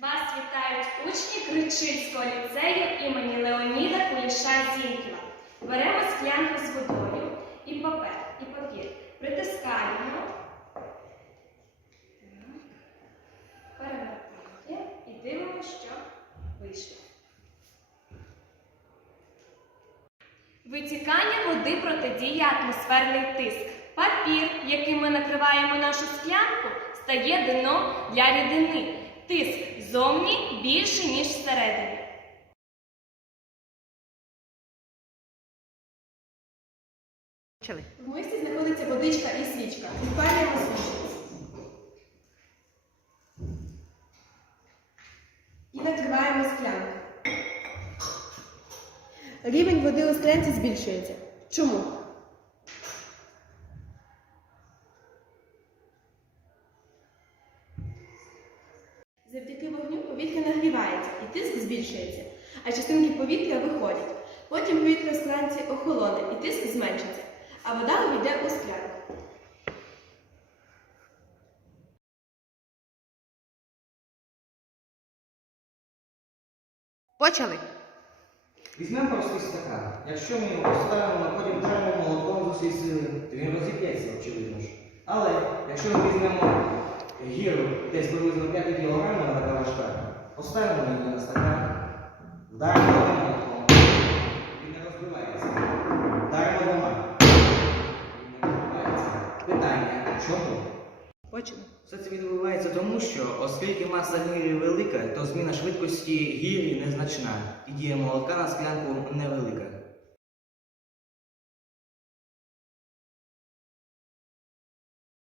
Вас вітають учні Кричильського ліцею імені Леоніда Куліша Зіньківа. Беремо склянку з водою і папер, і папір. Притискаємо. Перевертаємо і дивимося, що вийшло. Витікання води протидіє атмосферний тиск. Папір, яким ми накриваємо нашу склянку, стає дно для рідини. Тиск зовні більший, ніж всередині. Почали. В мисці знаходиться водичка і свічка. Підпалюємо свічку. І накриваємо склянку. Рівень води у склянці збільшується. Чому? Завдяки вогню повітря нагрівається і тиск збільшується, а частинки повітря виходять. Потім повітря в склянці охолоне і тиск зменшиться, а вода увійде у склянку. Почали. Візьмемо простий стакан. Якщо ми його поставимо, потім вдаримо молотком з усієї сили, то він розіб'ється, очевидно ж. Але якщо ми візьмемо гіру десь приблизно 5 кг на така важка, поставимо її на стакан, вдаримо молотком, він не розбивається. Вдаримо двома, він не розбивається. Питання, чому? Почали. Все це відбувається тому, що оскільки маса гірі велика, то зміна швидкості гірі незначна, і дія молотка на склянку невелика.